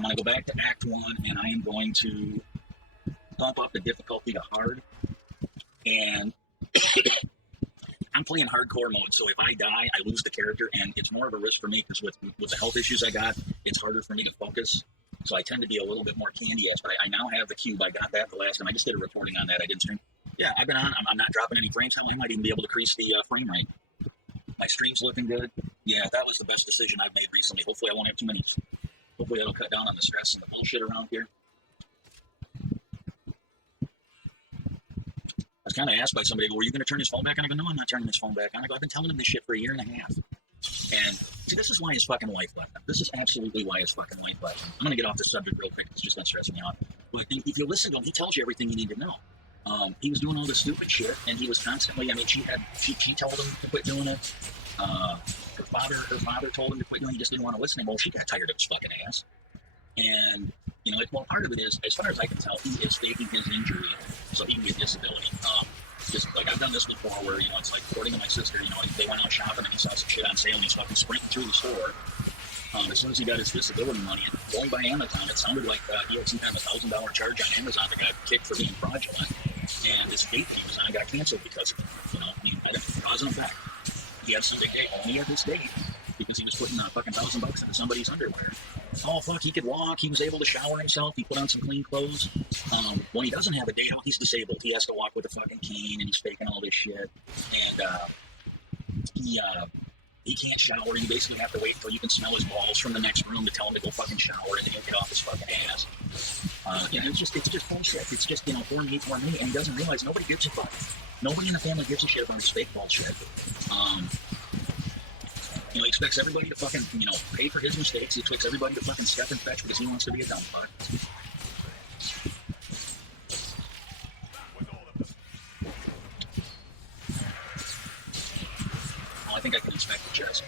I'm going to go back to Act 1, and I am going to bump up the difficulty to hard. And I'm playing hardcore mode, so if I die, I lose the character, and it's more of a risk for me because with the health issues I got, it's harder for me to focus. So I tend to be a little bit more candy-ass, but I now have the cube. I got that the last time. I just did a reporting on that. I didn't stream. Yeah, I've been on. I'm not dropping any frames now. I might even be able to increase the frame rate. My stream's looking good. Yeah, that was the best decision I've made recently. Hopefully I won't have too many. Hopefully that'll cut down on the stress and the bullshit around here. I was kind of asked by somebody, were you going to turn his phone back on? I go, no, I'm not turning his phone back on. I go, I've been telling him this shit for 1.5 years. And see, this is why his fucking wife left him. This is absolutely why his fucking wife left him. I'm going to get off this subject real quick. It's just going to stress me out. But if you listen to him, he tells you everything you need to know. He was doing all this stupid shit, and he was constantly, I mean, she told him to quit doing it. Her father told him to quit doing it. He just didn't want to listen. Well, she got tired of his fucking ass. And, you know, like, well, part of it is, as far as I can tell, he is faking his injury so he can get disability. Just like I've done this before where, you know, it's like according to my sister, you know, they went out shopping and he saw some shit on sale and he's fucking sprinting through the store. As soon as he got his disability money, and going by Amazon, it sounded like he had some kind of $1,000 charge on Amazon that got kicked for being fraudulent. And this date he was on got canceled because of it. You know, I mean, cause and effect. He had some big day, only had this date because he was putting fucking $1,000 into somebody's underwear. Oh fuck, he could walk, he was able to shower himself, he put on some clean clothes. When he doesn't have a day off, he's disabled. He has to walk with a fucking cane and he's faking all this shit. And he can't shower. You basically have to wait until you can smell his balls from the next room to tell him to go fucking shower, and then he'll get off his fucking ass. You know, it's just bullshit. It's just, you know, for me, and he doesn't realize nobody gives a fuck. Nobody in the family gives a shit about his fake bullshit. You know, he expects everybody to fucking, you know, pay for his mistakes. He expects everybody to fucking step and fetch because he wants to be a dumb fuck. Well, I think I can inspect the chest.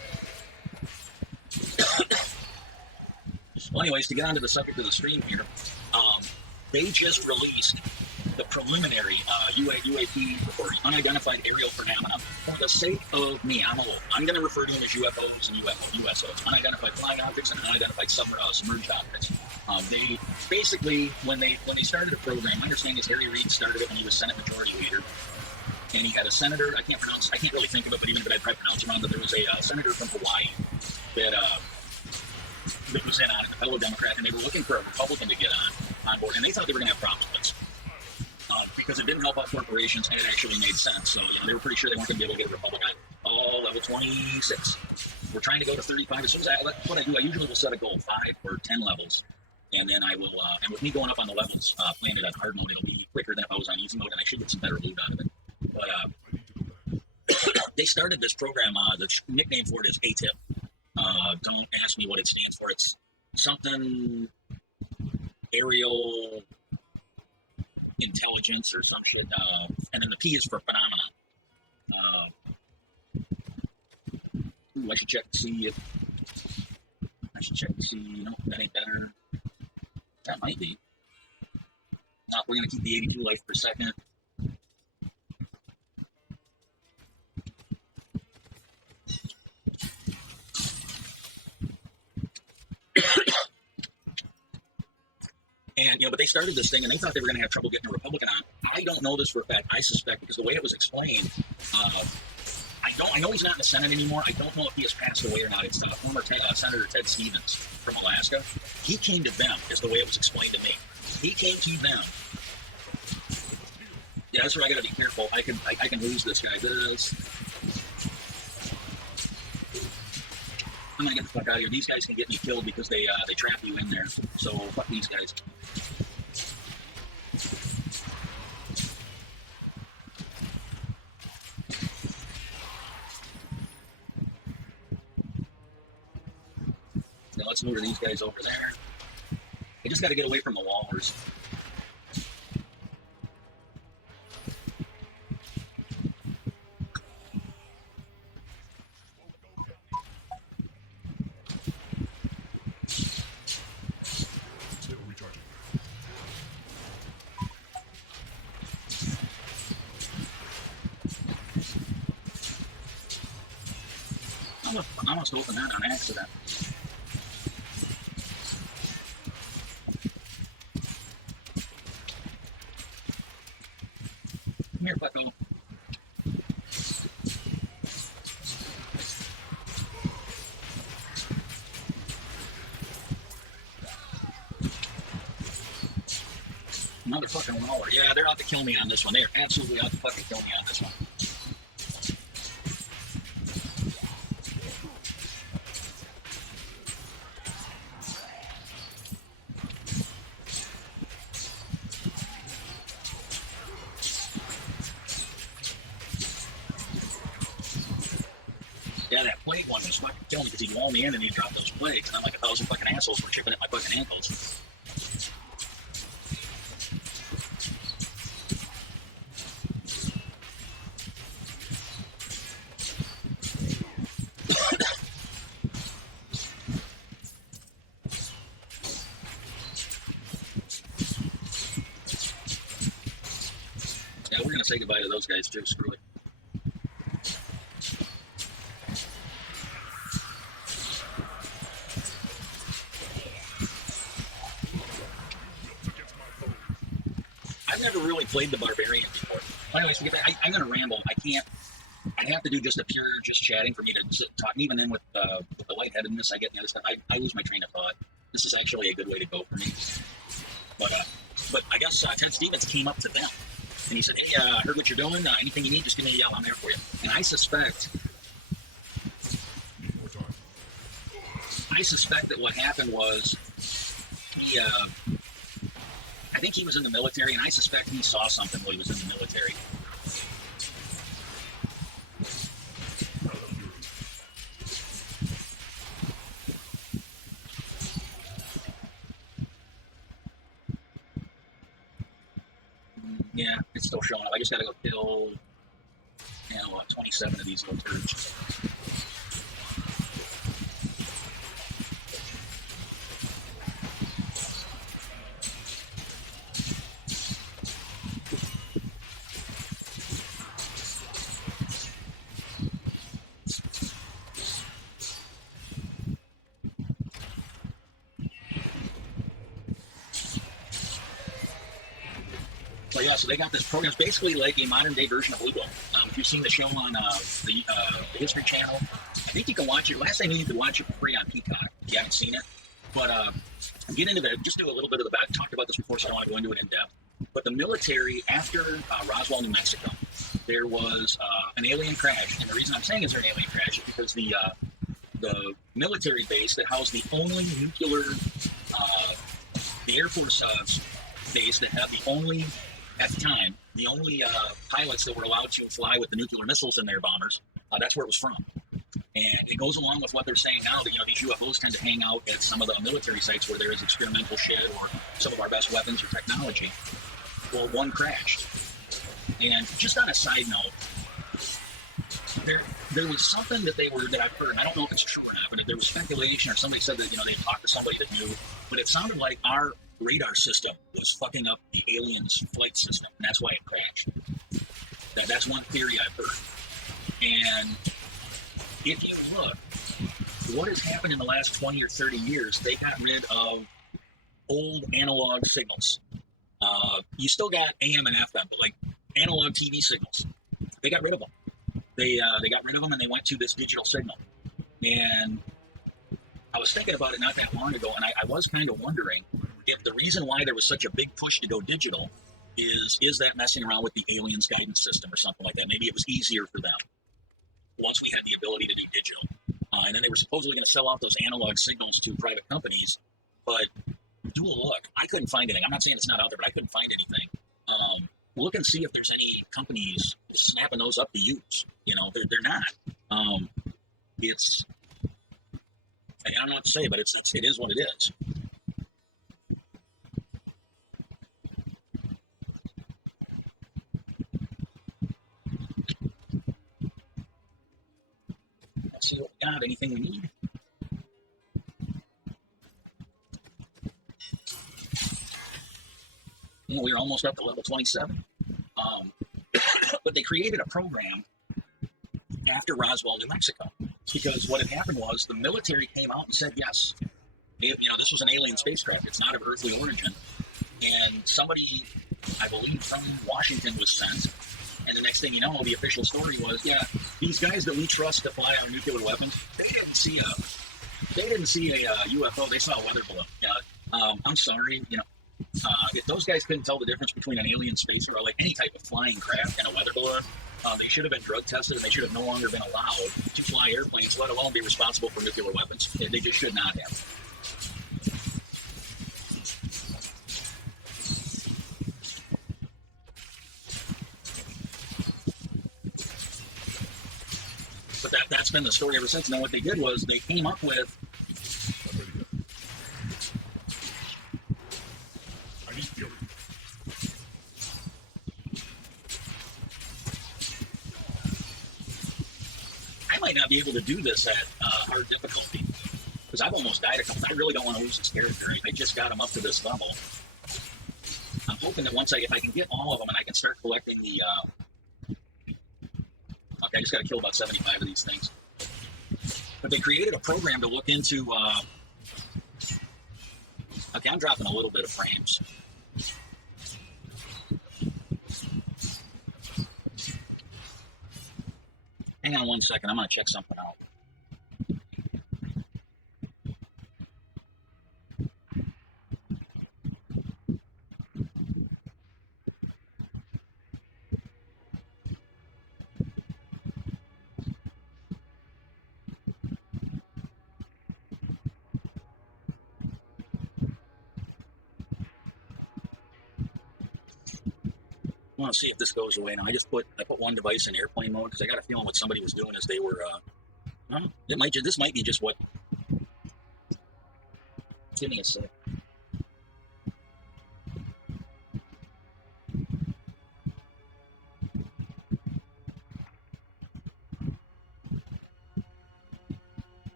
Well, anyways, to get onto the subject of the stream here, they just released the preliminary UAP, or unidentified aerial phenomena. For the sake of me, I'm going to refer to them as UFOs and USOs, unidentified flying objects and unidentified submerged objects. They basically, when they started the program, my understanding is Harry Reid started it when he was Senate Majority Leader, and he had a senator. I can't really think of it, but I'd probably pronounce it wrong. But there was a senator from Hawaii that was in on it, a fellow Democrat, and they were looking for a Republican to get on board, and they thought they were going to have problems with this. Because it didn't help out corporations and it actually made sense. So, you know, they were pretty sure they weren't going to be able to get a Republican. Level 26. We're trying to go to 35. As soon as what I do, I usually will set a goal, 5 or 10 levels. And then I will, and with me going up on the levels, playing it on hard mode, it'll be quicker than if I was on easy mode, and I should get some better loot out of it. But they started this program, the nickname for it is ATIP. Don't ask me what it stands for. It's something aerial intelligence or some shit, and then the P is for phenomena. I should check to see if no, that ain't better. That might be. No, we're gonna keep the 82 life per second. And, you know, but they started this thing and they thought they were going to have trouble getting a Republican on. I don't know this for a fact. I suspect, because the way it was explained, I know he's not in the Senate anymore. I don't know if he has passed away or not. It's former Senator Ted Stevens from Alaska. He came to them, is the way it was explained to me. He came to them. Yeah, that's where I got to be careful. I can lose this guy. I'm gonna get the fuck out of here. These guys can get me killed because they trap you in there. So fuck these guys. Now let's lure these guys over there. I just got to get away from the wallers. I almost opened that on accident. motherfucking roller. Yeah, they're out to kill me on this one. They are absolutely out to fucking kill me on this one. Yeah, that plague one was fucking killing me because he'd wall me in and he'd drop those plagues. And I'm like, 1,000 fucking assholes were chipping at my fucking ankles. Yeah, we're gonna say goodbye to those guys too. Screw it. I've never really played the Barbarian before. Anyways, I'm gonna ramble. I can't. I have to do just just chatting for me to talk. Even then, with the lightheadedness I get and the other stuff, I lose my train of thought. This is actually a good way to go for me. But I guess Ted Stevens came up to them and he said, "Hey, I heard what you're doing. Anything you need, just give me a yell. I'm there for you." And I suspect that what happened was he. I think he was in the military, and I suspect he saw something while he was in the military. Yeah, it's still showing up. I just gotta go kill, 27 of these little turds. So they got this program. It's basically like a modern day version of Ludo. If you've seen the show on the History Channel, I think you can watch it. Last I knew, you could watch it for free on Peacock if you haven't seen it. But get into that. Just do a little bit of the back. Talked about this before, so I don't want to go into it in depth. But the military, after Roswell, New Mexico, there was an alien crash. And the reason I'm saying it's an alien crash is because the military base that housed the only nuclear, the Air Force base that had the only, at the time, the only pilots that were allowed to fly with the nuclear missiles in their bombers, that's where it was from. And it goes along with what they're saying now that, these UFOs tend to hang out at some of the military sites where there is experimental shit or some of our best weapons or technology. Well, one crashed. And just on a side note, there was something that I've heard, and I don't know if it's true or not, but if there was speculation or somebody said that, they talked to somebody that knew, but it sounded like our radar system was fucking up the aliens' flight system, and that's why it crashed. That's one theory I've heard. And if you look, what has happened in the last 20 or 30 years, they got rid of old analog signals. You still got AM and FM, but like analog TV signals, they got rid of them. They got rid of them and they went to this digital signal. And I was thinking about it not that long ago, and I was kind of wondering if the reason why there was such a big push to go digital is that messing around with the aliens guidance system or something like that. Maybe it was easier for them once we had the ability to do digital. And then they were supposedly going to sell out those analog signals to private companies, but do a look. I couldn't find anything. I'm not saying it's not out there, but I couldn't find anything. Look and see if there's any companies snapping those up to use. They're not. It's, I don't know what to say, but it is what it is. Let's see what we got. Anything we need? We're almost up to level 27. But they created a program after Roswell, New Mexico, because what had happened was the military came out and said, yes, this was an alien spacecraft. It's not of earthly origin. And somebody, I believe from Washington, was sent. And the next thing you know, the official story was, yeah, these guys that we trust to fly our nuclear weapons, they didn't see a UFO. They saw a weather balloon. I'm sorry, If those guys couldn't tell the difference between an alien spacer or like any type of flying craft and a weather balloon, they should have been drug tested and they should have no longer been allowed to fly airplanes, let alone be responsible for nuclear weapons. They just should not have. But that's been the story ever since. And then what they did was they came up with might not be able to do this at hard difficulty because I've almost died a couple. I really don't want to lose this character. I just got him up to this level. I'm hoping that if I can get all of them and I can start collecting the. Okay, I just got to kill about 75 of these things. But they created a program to look into. Okay, I'm dropping a little bit of frames. Hang on one second. I'm going to check something out. I want to see if this goes away now. I put one device in airplane mode because I got a feeling what somebody was doing is they were. This might be just what. Give me a sec.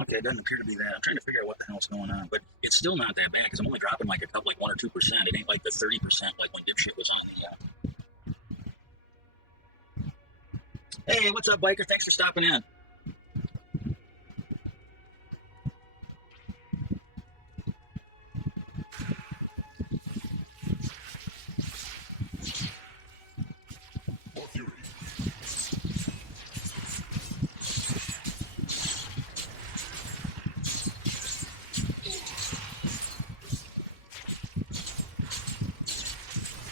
Okay, it doesn't appear to be that. I'm trying to figure out what the hell's going on, but it's still not that bad because I'm only dropping like 1 or 2%. It ain't like the 30% like when dipshit was on the. Hey, what's up, biker? Thanks for stopping in.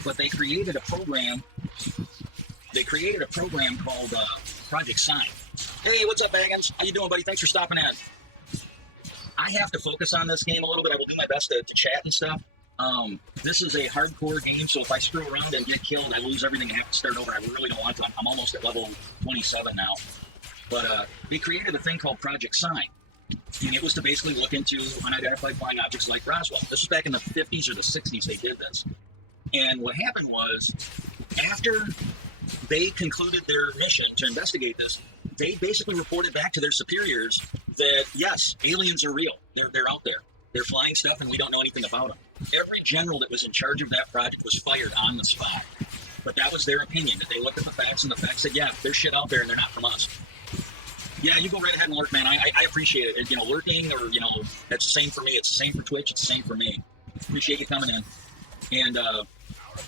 But they created a program. They created a program called Project Sign. Hey, what's up, Baggins? How you doing, buddy? Thanks for stopping in. I have to focus on this game a little bit. I will do my best to chat and stuff. This is a hardcore game, so if I screw around and get killed, I lose everything and have to start over. I really don't want to. I'm almost at level 27 now. But we created a thing called Project Sign. And it was to basically look into unidentified flying objects like Roswell. This was back in the 50s or the 60s they did this. And what happened was, after they concluded their mission to investigate this, they basically reported back to their superiors that, yes, aliens are real. They're out there. They're flying stuff, and we don't know anything about them. Every general that was in charge of that project was fired on the spot. But that was their opinion, that they looked at the facts, and the facts said, yeah, there's shit out there, and they're not from us. Yeah, you go right ahead and lurk, man. I appreciate it. Lurking, or, that's the same for me. It's the same for Twitch. It's the same for me. Appreciate you coming in. And,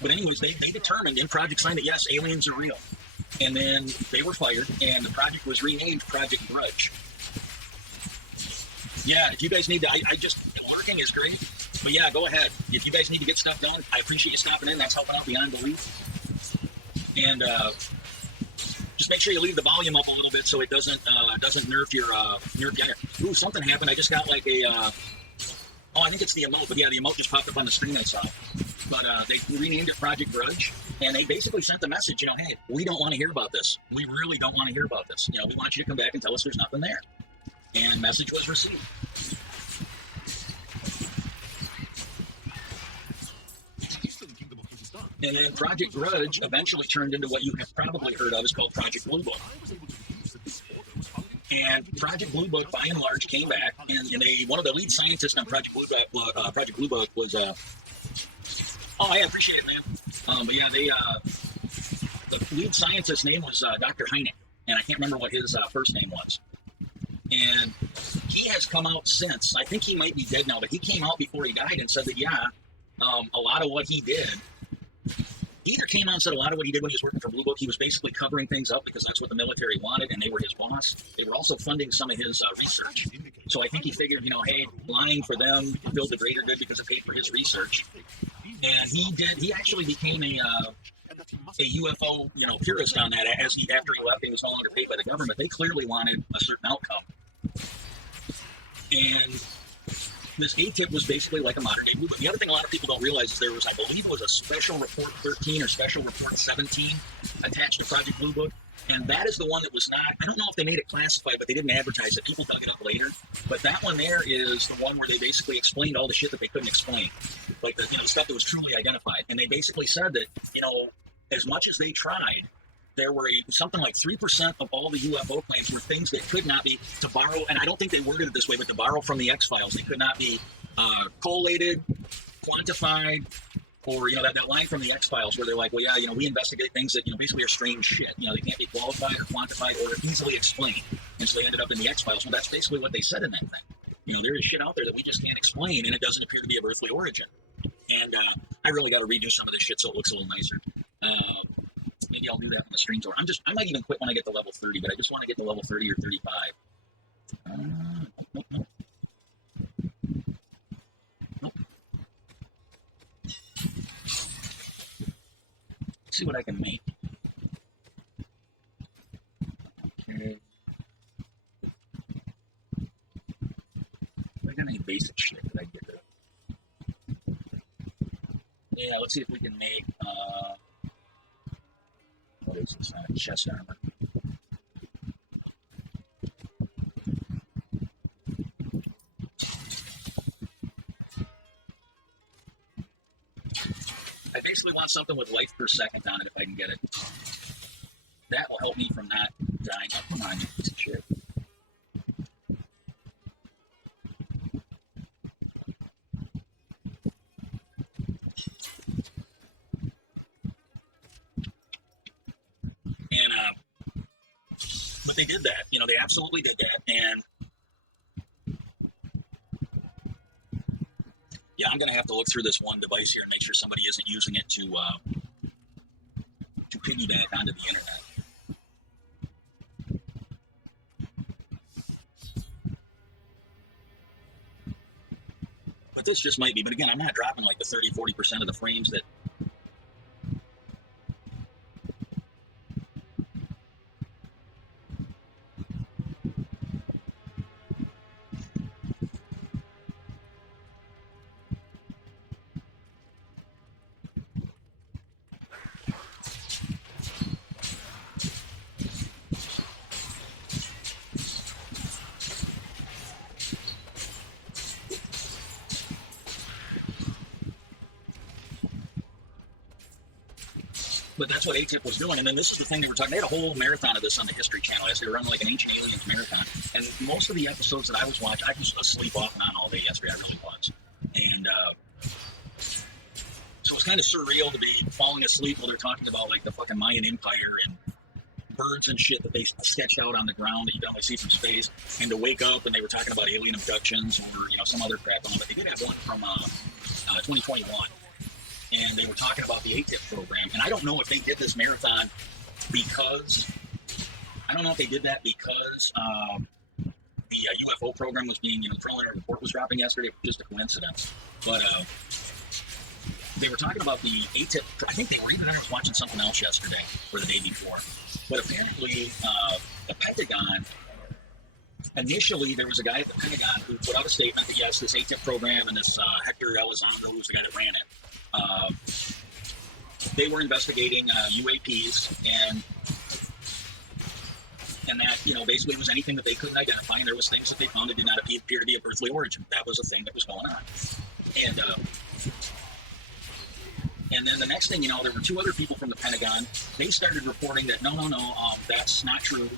but anyways, they determined in Project Sign that, yes, aliens are real. And then they were fired, and the project was renamed Project Grudge. Yeah, if you guys need to, lurking is great. But yeah, go ahead. If you guys need to get stuff done, I appreciate you stopping in. That's helping out beyond belief. And just make sure you leave the volume up a little bit so it doesn't nerf your Ooh, something happened. I just got like a I think it's the emote, but yeah, the emote just popped up on the screen itself. But they renamed it Project Grudge, and they basically sent the message, hey, we don't want to hear about this. We really don't want to hear about this. We want you to come back and tell us there's nothing there. And message was received. And then Project Grudge eventually turned into what you have probably heard of is called Project Blue Book. And Project Blue Book, by and large, came back, and one of the lead scientists on Project Blue Book was I appreciate it, man. But yeah, the lead scientist's name was Dr. Hynek, and I can't remember what his first name was. And he has come out since. I think he might be dead now, but he came out before he died and said that, yeah, A lot of what he did, he either came out and said a lot of what he did when he was working for Blue Book, he was basically covering things up because that's what the military wanted, and they were his boss. They were also funding some of his research. So I think he figured, hey, lying for them build the greater good because it paid for his research. And he actually became a UFO, purist on that. After he left, he was no longer paid by the government. They clearly wanted a certain outcome. And this ATIP was basically like a modern day Blue Book. The other thing a lot of people don't realize is there was, I believe it was a Special Report 13 or Special Report 17 attached to Project Blue Book. And that is the one that was not, I don't know if they made it classified, but they didn't advertise it. People dug it up later. But that one there is the one where they basically explained all the shit that they couldn't explain. Like the stuff that was truly identified. And they basically said that, as much as they tried, there were something like 3% of all the UFO claims were things that could not be, to borrow, and I don't think they worded it this way, but to borrow from the X-Files, they could not be collated, quantified, or, that line from the X-Files where they're like, well, yeah, we investigate things that, basically are strange shit. They can't be qualified or quantified or easily explained. And so they ended up in the X-Files. Well, that's basically what they said in that thing. There is shit out there that we just can't explain, and it doesn't appear to be of earthly origin. And I really got to redo some of this shit so it looks a little nicer. Maybe I'll do that when the stream's over. I might even quit when I get to level 30, but I just want to get to level 30 or 35. Nope. Let's see what I can make. Okay. I got any basic shit that I get rid of? Yeah, let's see if we can make, what is this? Chest armor. I basically want something with life per second on it if I can get it. That will help me from not dying. Oh, come on, you piece of shit. But they did that. They absolutely did that. And yeah, I'm going to have to look through this one device here and make sure somebody isn't using it to piggyback onto the internet. But this just might be. But again, I'm not dropping like the 30-40% of the frames that. But that's what ATIP was doing. And then this is the thing they were talking. They had a whole marathon of this on the History Channel. They were running like an Ancient Aliens marathon. And most of the episodes that I was watching, I was asleep off and on all day yesterday. I really was. And so it's kind of surreal to be falling asleep while they're talking about like the fucking Mayan Empire and birds and shit that they sketched out on the ground that you don't see from space. And to wake up and they were talking about alien abductions or some other crap on it. But they did have one from 2021. And they were talking about the ATIP program. And I don't know if they did this marathon because, I don't know if they did that because the UFO program was being, Preliminary report was dropping yesterday. It was just a coincidence. But they were talking about the ATIP, I think they were even, I was watching something else yesterday or the day before. But apparently the Pentagon, initially there was a guy at the Pentagon who put out a statement that yes, this ATIP program and this Hector Elizondo, who was the guy that ran it, they were investigating UAPs and that, basically it was anything that they couldn't identify, and there was things that they found that did not appear to be of earthly origin. That was a thing that was going on. And then the next thing there were two other people from the Pentagon. They started reporting that no, that's not true.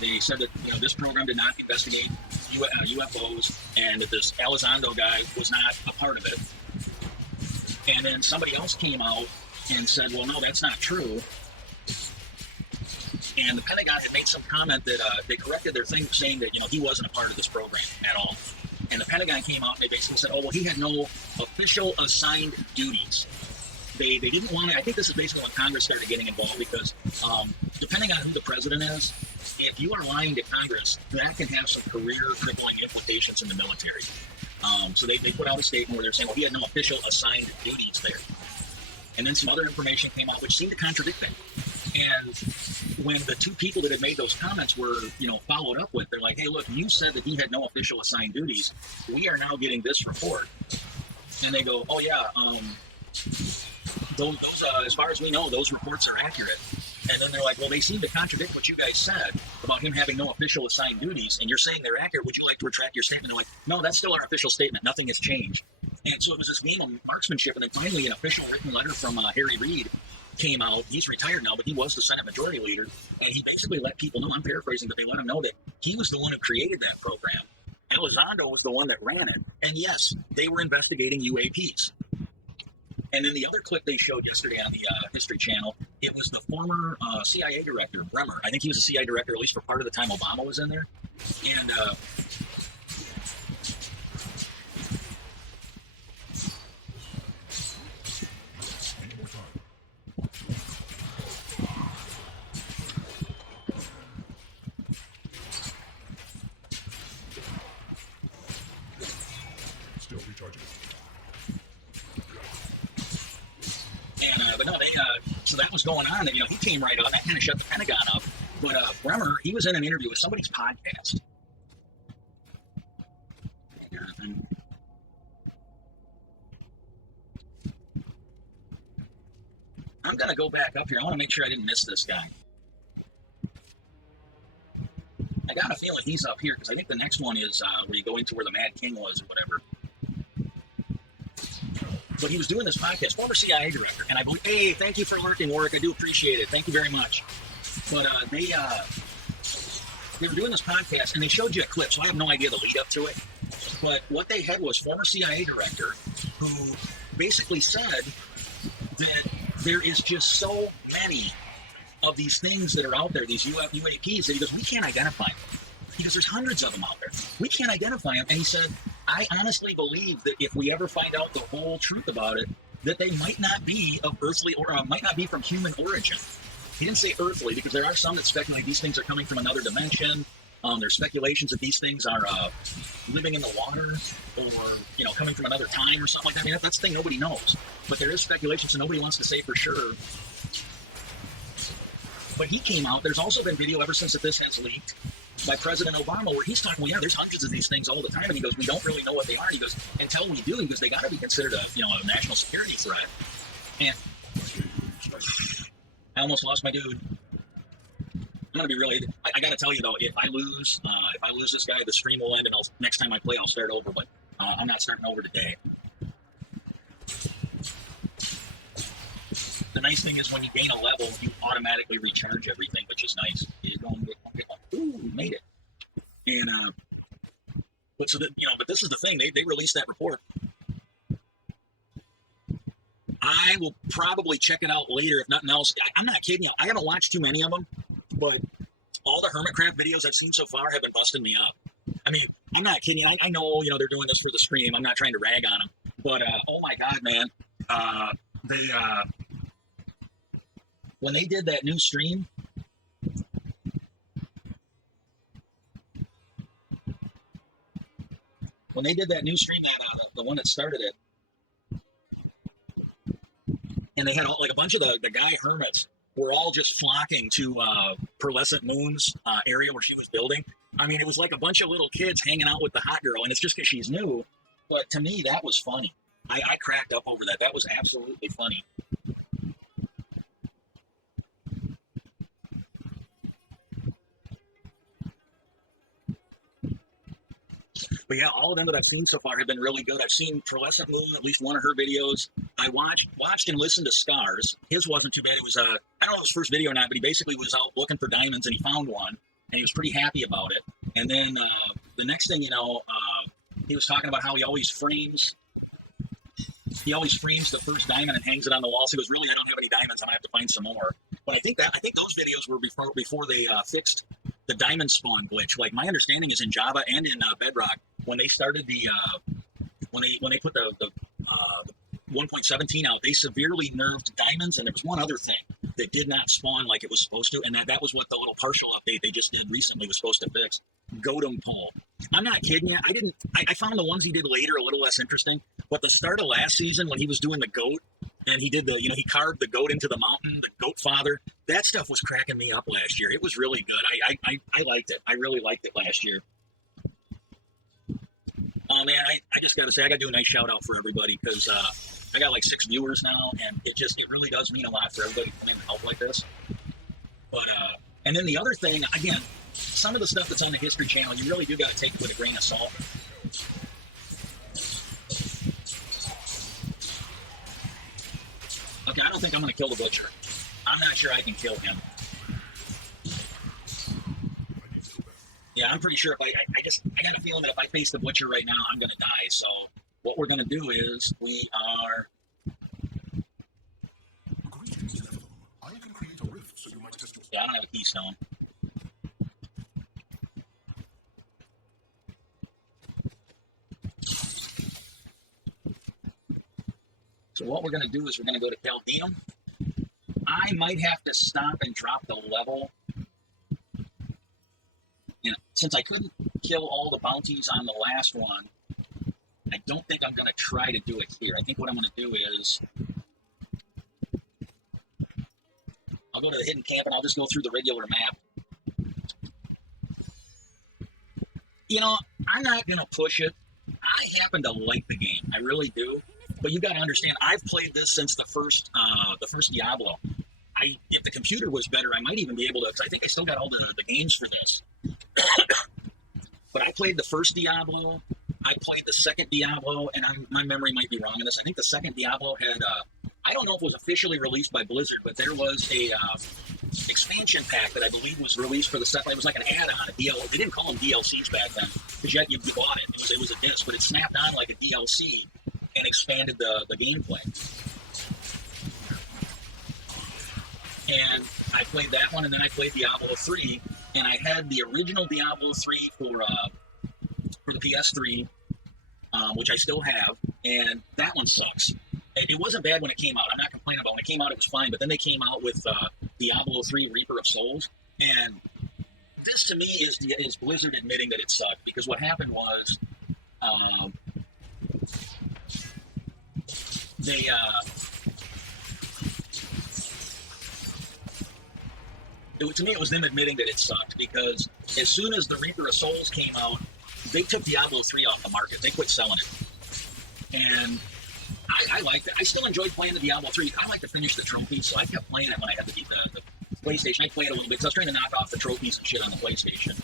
They said that this program did not investigate UFOs, and that this Elizondo guy was not a part of it. And then somebody else came out and said, well, no, that's not true. And the Pentagon had made some comment that they corrected their thing saying that, he wasn't a part of this program at all. And the Pentagon came out and they basically said, oh, well, he had no official assigned duties. They didn't want to, I think this is basically when Congress started getting involved because depending on who the president is, if you are lying to Congress, that can have some career crippling implications in the military. So they put out a statement where they're saying, well, he had no official assigned duties there. And then some other information came out which seemed to contradict that. And when the two people that had made those comments were, followed up with, they're like, hey, look, you said that he had no official assigned duties. We are now getting this report. And they go, oh, yeah, those as far as we know, those reports are accurate. And then they're like, well, they seem to contradict what you guys said about him having no official assigned duties, and you're saying they're accurate. Would you like to retract your statement? They're like, no, that's still our official statement. Nothing has changed. And so it was this game of marksmanship, and then finally an official written letter from Harry Reid came out. He's retired now, but he was the Senate Majority Leader, and he basically let people know, I'm paraphrasing, but they let him know that he was the one who created that program. Elizondo was the one that ran it. And yes, they were investigating UAPs. And then the other clip they showed yesterday on the History Channel, it was the former CIA director, Bremer. I think he was a CIA director, at least for part of the time Obama was in there. And Still recharging. But no, so that was going on. And, he came right on. That kind of shut the Pentagon up. But Bremer, he was in an interview with somebody's podcast. And I'm going to go back up here. I want to make sure I didn't miss this guy. I got a feeling he's up here because I think the next one is where you go into where the Mad King was or whatever. But he was doing this podcast, former CIA director, and I believe, hey, thank you for lurking, Warwick. I do appreciate it. Thank you very much. But they were doing this podcast, and they showed you a clip, so I have no idea the lead up to it. But what they had was former CIA director who basically said that there is just so many of these things that are out there, these UAPs, that he goes, we can't identify them. Because there's hundreds of them out there. We can't identify them. And he said, I honestly believe that if we ever find out the whole truth about it, that they might not be of earthly or might not be from human origin. He didn't say earthly because there are some that speculate these things are coming from another dimension. There's speculations that these things are living in the water or, coming from another time or something like that. I mean, that's the thing nobody knows. But there is speculation, so nobody wants to say for sure. But he came out. There's also been video ever since that this has leaked by President Obama where he's talking, well, yeah, there's hundreds of these things all the time. And he goes, we don't really know what they are. And he goes, until we do, he goes, they got to be considered a national security threat. And I almost lost my dude. I'm going to be really, I got to tell you though, if I lose this guy, the stream will end and next time I play, I'll start over, but I'm not starting over today. The nice thing is when you gain a level, you automatically recharge everything, which is nice. You go and get ooh, we made it. And, but this is the thing, they released that report. I will probably check it out later, if nothing else. I'm not kidding you. I haven't watched too many of them, but all the Hermitcraft videos I've seen so far have been busting me up. I mean, I'm not kidding you. I know, they're doing this for the stream. I'm not trying to rag on them, but, oh my God, man. When they did that new stream, the one that started it, and they had like a bunch of the guy hermits were all just flocking to Pearlescent Moon's area where she was building. I mean, it was like a bunch of little kids hanging out with the hot girl, and it's just because she's new. But to me, that was funny. I cracked up over that. That was absolutely funny. But yeah, all of them that I've seen so far have been really good. I've seen Pearlescent Moon, at least one of her videos. I watched and listened to Scars. His wasn't too bad. It was, I don't know if it was his first video or not, but he basically was out looking for diamonds and he found one and he was pretty happy about it. And then the next thing he was talking about how he always frames the first diamond and hangs it on the wall. So he goes, really, I don't have any diamonds. I'm gonna have to find some more. But I think those videos were before they fixed the diamond spawn glitch. Like my understanding is in Java and in Bedrock, when they started when they put the 1.17 out, they severely nerfed diamonds, and there was one other thing that did not spawn like it was supposed to, and that was what the little partial update they just did recently was supposed to fix. Totem pole. I'm not kidding you. I found the ones he did later a little less interesting, but the start of last season when he was doing the goat and he did he carved the goat into the mountain, the goat father, that stuff was cracking me up last year. It was really good. I liked it. I really liked it last year. Oh man, I just got to say, I got to do a nice shout out for everybody because I got like 6 viewers now, and it really does mean a lot for everybody to come in and help like this. But and then the other thing, again, some of the stuff that's on the History Channel, you really do got to take with a grain of salt. Okay, I don't think I'm going to kill the Butcher. I'm not sure I can kill him. Yeah, I'm pretty sure if I got a feeling that if I face the Butcher right now, I'm going to die. So what we're going to do is we are... I can create a rift, so you might test your... Yeah, I don't have a keystone. So what we're going to do is we're going to go to Chaldeum. I might have to stop and drop the level. Since I couldn't kill all the bounties on the last one, I don't think I'm going to try to do it here. I think what I'm going to do is I'll go to the hidden camp and I'll just go through the regular map. I'm not going to push it. I happen to like the game. I really do. But you got to understand, I've played this since the first Diablo. If the computer was better, I might even be able to, because I think I still got all the games for this. But I played the first Diablo, I played the second Diablo, and my memory might be wrong in this. I think the second Diablo had, I don't know if it was officially released by Blizzard, but there was a expansion pack that I believe was released for the stuff. It was like an add-on, a DLC. They didn't call them DLCs back then, because you bought it. It was a disc, but it snapped on like a DLC and expanded the gameplay. And I played that one, and then I played Diablo 3, and I had the original Diablo 3 for the PS3, which I still have, and that one sucks. It wasn't bad when it came out. I'm not complaining about it. When it came out, it was fine, but then they came out with Diablo 3 Reaper of Souls, and this to me is Blizzard admitting that it sucked, because what happened was to me, it was them admitting that it sucked, because as soon as the Reaper of Souls came out, they took Diablo 3 off the market. They quit selling it. And I liked it. I still enjoyed playing the Diablo 3. I like to finish the trophies, so I kept playing it when I had the PlayStation. I played it a little bit, because I was trying to knock off the trophies and shit on the PlayStation.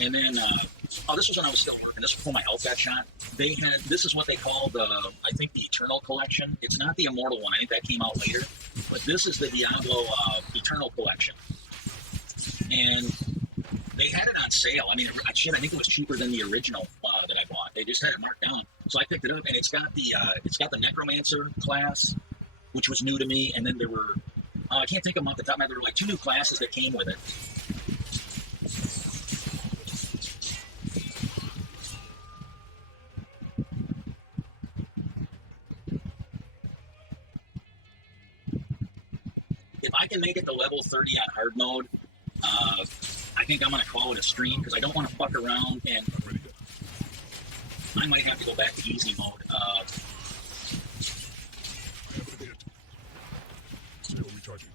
And then, this was when I was still working. This was before my health got shot. This is what they call I think the Eternal Collection. It's not the Immortal one. I think that came out later. But this is the Diablo Eternal Collection. And they had it on sale. I mean, I think it was cheaper than the original that I bought. They just had it marked down. So I picked it up, and it's got the Necromancer class, which was new to me. And then there were, I can't think of them off the top of my head. There were like 2 new classes that came with it. If I can make it to level 30 on hard mode, I think I'm going to call it a stream, because I don't want to fuck around, and I might have to go back to easy mode. Still recharging.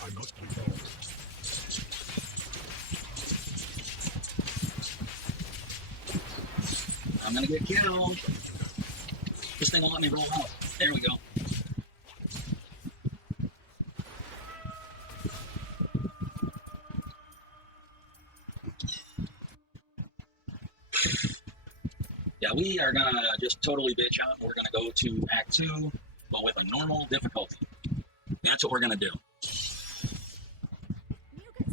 I must be wrong. I'm going to get killed. This thing won't let me roll out. There we go. Yeah, we are going to just totally bitch out. We're going to go to Act 2, but with a normal difficulty. That's what we're going to do.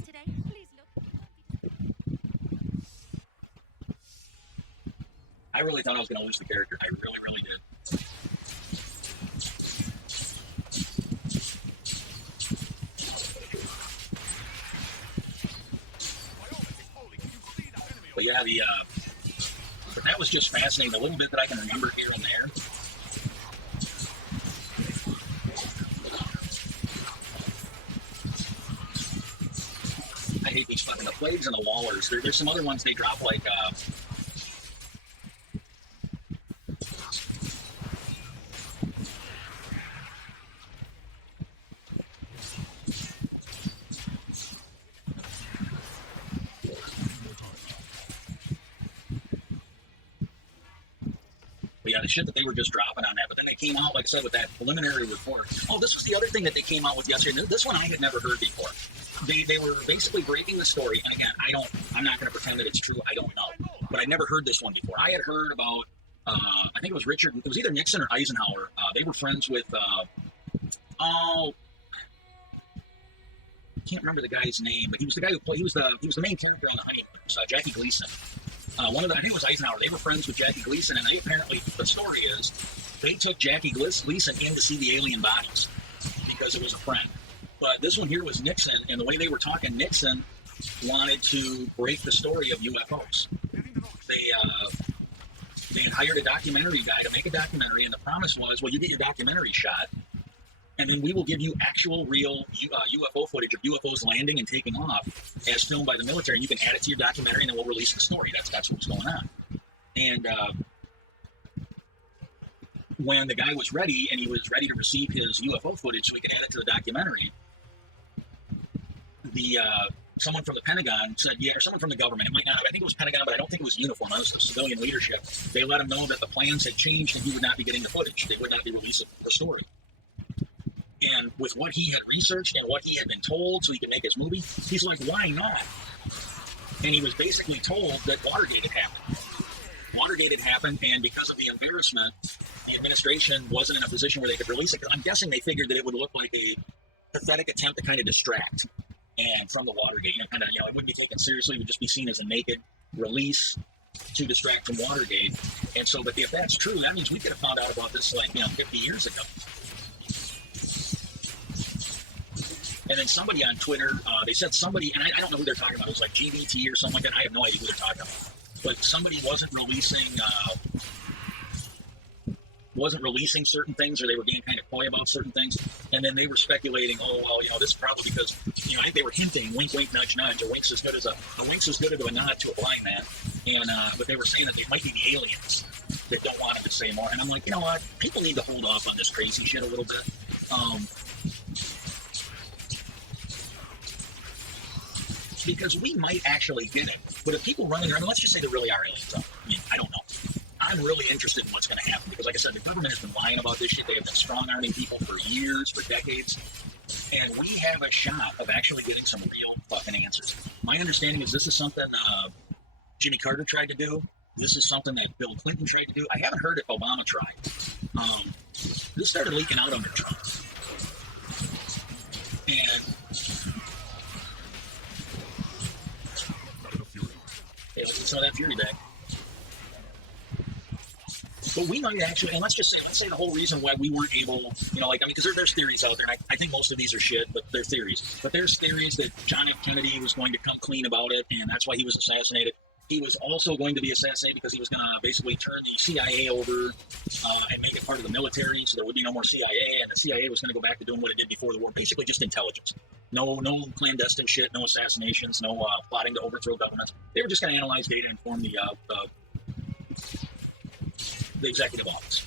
Today, please look. I really thought I was going to lose the character. I really, really did. yeah, but that was just fascinating. The little bit that I can remember here and there. I hate these fucking the plagues and the wallers. There's some other ones they drop like but yeah, the shit that they were just dropping on that. But then they came out, like I said, with that preliminary report. Oh, this was the other thing that they came out with yesterday. This one I had never heard before. They were basically breaking the story. And again, I'm not going to pretend that it's true. I don't know. But I never heard this one before. I had heard about, I think it was Richard, it was either Nixon or Eisenhower. They were friends with, I can't remember the guy's name, but he was the guy who played, he was the main character on the Honeymooners, Jackie Gleason. I think it was Eisenhower. They were friends with Jackie Gleason, and they apparently, the story is, they took Jackie Gleason in to see the alien bodies because it was a friend. But this one here was Nixon, and the way they were talking, Nixon wanted to break the story of UFOs. They hired a documentary guy to make a documentary, and the promise was, well, you get your documentary shot, and then we will give you actual, real UFO footage of UFOs landing and taking off as filmed by the military, and you can add it to your documentary, and then we'll release the story. That's what was going on. And when the guy was ready, and he was ready to receive his UFO footage so he could add it to the documentary, someone from the Pentagon said, yeah, or someone from the government, it might not have, I think it was Pentagon, but I don't think it was uniform, it was civilian leadership. They let him know that the plans had changed and he would not be getting the footage. They would not be releasing the story. And with what he had researched and what he had been told so he could make his movie, he's like, why not? And he was basically told that Watergate had happened. Watergate had happened, and because of the embarrassment, the administration wasn't in a position where they could release it. I'm guessing they figured that it would look like a pathetic attempt to kind of distract and from the Watergate. It wouldn't be taken seriously. It would just be seen as a naked release to distract from Watergate. And so, but if that's true, that means we could have found out about this 50 years ago. And then somebody on Twitter, they said somebody, and I don't know who they're talking about, it was like GBT or something like that, I have no idea who they're talking about. But somebody wasn't releasing certain things, or they were being kind of coy about certain things. And then they were speculating, oh, well, this is probably because, I think they were hinting, wink, wink, nudge, nudge, a wink's as good as a nod to a blind man. And, but they were saying that it might be the aliens that don't want it to say more. And I'm like, you know what? People need to hold off on this crazy shit a little bit. Because we might actually get it. But if people running around, let's just say there really are aliens. I don't know. I'm really interested in what's going to happen because, like I said, the government has been lying about this shit. They have been strong-arming people for years, for decades. And we have a shot of actually getting some real fucking answers. My understanding is this is something Jimmy Carter tried to do. This is something that Bill Clinton tried to do. I haven't heard if Obama tried. This started leaking out under Trump. And let's get some of that fury back. But we might actually, and let's say the whole reason why we weren't able, because there's theories out there, and I think most of these are shit, but they're theories. But there's theories that John F. Kennedy was going to come clean about it, and that's why he was assassinated. He was also going to be assassinated because he was going to basically turn the CIA over and make it part of the military, so there would be no more CIA, and the CIA was going to go back to doing what it did before the war, basically just intelligence. No clandestine shit, no assassinations, no plotting to overthrow governments. They were just going to analyze data and form the executive office.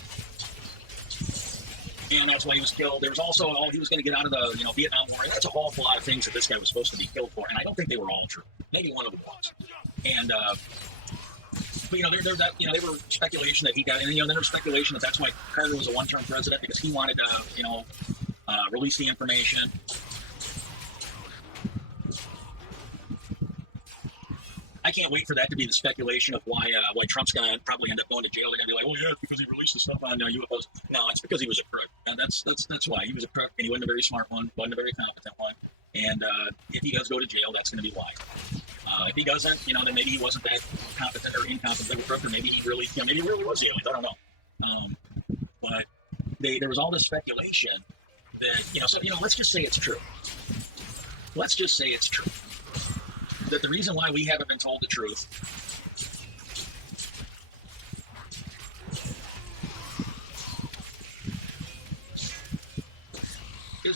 And that's why he was killed. There was also, he was going to get out of the Vietnam War. And that's a whole lot of things that this guy was supposed to be killed for. And I don't think they were all true. Maybe one of them was. And, but there were speculation that he got, and there was speculation that that's why Carter was a one-term president, because he wanted to, release the information. I can't wait for that to be the speculation of why Trump's going to probably end up going to jail. They're going to be like, oh yeah, it's because he released the stuff on UFOs. No, it's because he was a crook. And that's why. He was a crook, and he wasn't a very smart one, wasn't a very competent one. And if he does go to jail, that's going to be why. If he doesn't, then maybe he wasn't that competent or incompetent of a crook, or maybe he really, maybe he really was the aliens. I don't know. But there was all this speculation that, so let's just say it's true. Let's just say it's true. That the reason why we haven't been told the truth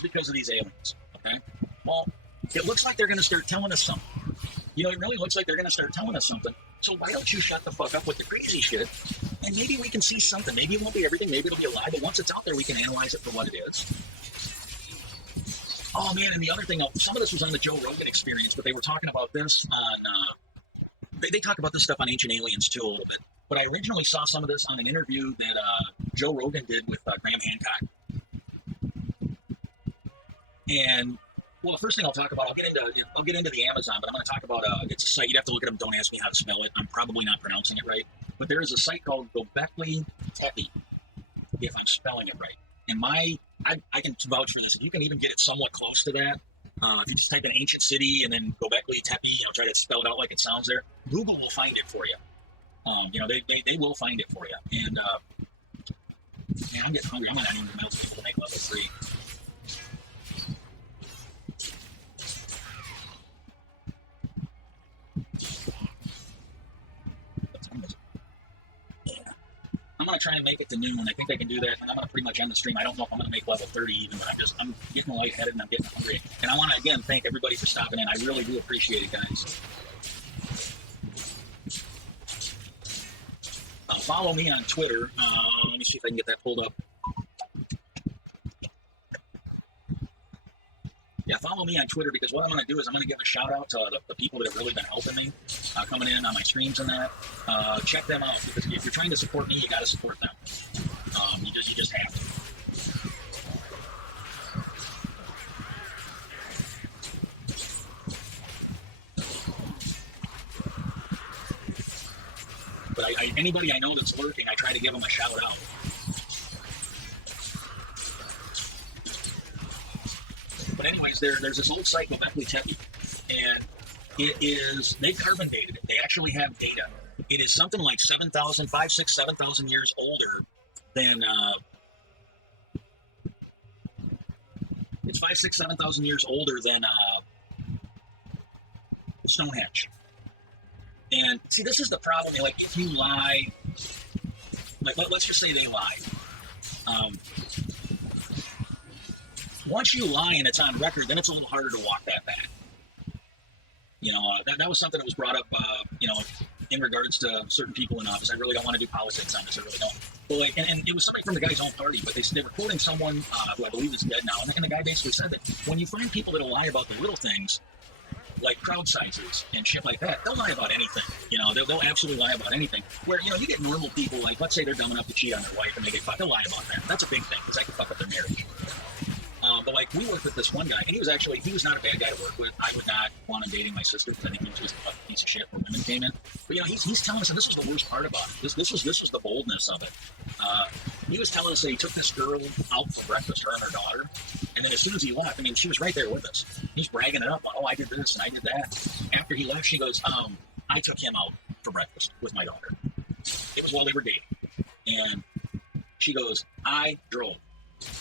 because of these aliens. Okay. Well, it looks like they're going to start telling us something. You know, it really looks like they're going to start telling us something. So why don't you shut the fuck up with the crazy shit? And maybe we can see something. Maybe it won't be everything. Maybe it'll be a lie. But once it's out there, we can analyze it for what it is. Oh man, and the other thing, some of this was on the Joe Rogan Experience, but they were talking about this on. They talk about this stuff on Ancient Aliens too a little bit. But I originally saw some of this on an interview that Joe Rogan did with Graham Hancock. And well, the first thing I'll talk about, I'll get into the Amazon, but I'm going to talk about it's a site. You'd have to look it up. Don't ask me how to spell it. I'm probably not pronouncing it right. But there is a site called Göbekli Tepe, if I'm spelling it right. And I can vouch for this. If you can even get it somewhat close to that, if you just type in ancient city and then Göbekli Tepe, try to spell it out like it sounds there, Google will find it for you. They will find it for you. And man, I'm getting hungry. I'm not even able to make level 3. I'm going to try and make it to noon. I think I can do that, and I'm going to pretty much end the stream. I don't know if I'm going to make level 30 even, but I'm getting lightheaded and I'm getting hungry. And I want to, again, thank everybody for stopping in. I really do appreciate it, guys. Follow me on Twitter. Let me see if I can get that pulled up. Yeah, follow me on Twitter, because what I'm going to do is I'm going to give a shout out to the people that have really been helping me, coming in on my streams and that. Check them out, because if you're trying to support me, you got to support them. You just have to. But anybody I know that's lurking, I try to give them a shout out. But anyways, there's this old site called Göbekli Tepe, and they carbon dated it. They actually have data. It is something like 7,000 years older than, it's 7,000 years older than Stonehenge. And see, this is the problem. Like, if you lie, like let's just say they lied. Once you lie and it's on record, then it's a little harder to walk that back. That was something that was brought up, in regards to certain people in office. I really don't want to do politics on this. I really don't. But and it was somebody from the guy's own party, but they were quoting someone who I believe is dead now, and the guy basically said that when you find people that'll lie about the little things, like crowd sizes and shit like that, they'll lie about anything. They'll absolutely lie about anything. Where, you get normal people, like, let's say they're dumb enough to cheat on their wife and they get fucked, they'll lie about that. That's a big thing, because that can fuck up their marriage. But like, we worked with this one guy, and he was not a bad guy to work with. I would not want him dating my sister, because I think he was just a fucking piece of shit where women came in. But he's telling us, and this was the worst part about it. This was the boldness of it. He was telling us that he took this girl out for breakfast, her and her daughter, and then as soon as he left, she was right there with us. He's bragging it up, oh, I did this and I did that. After he left, she goes, I took him out for breakfast with my daughter. It was while they were dating. And she goes, I drove.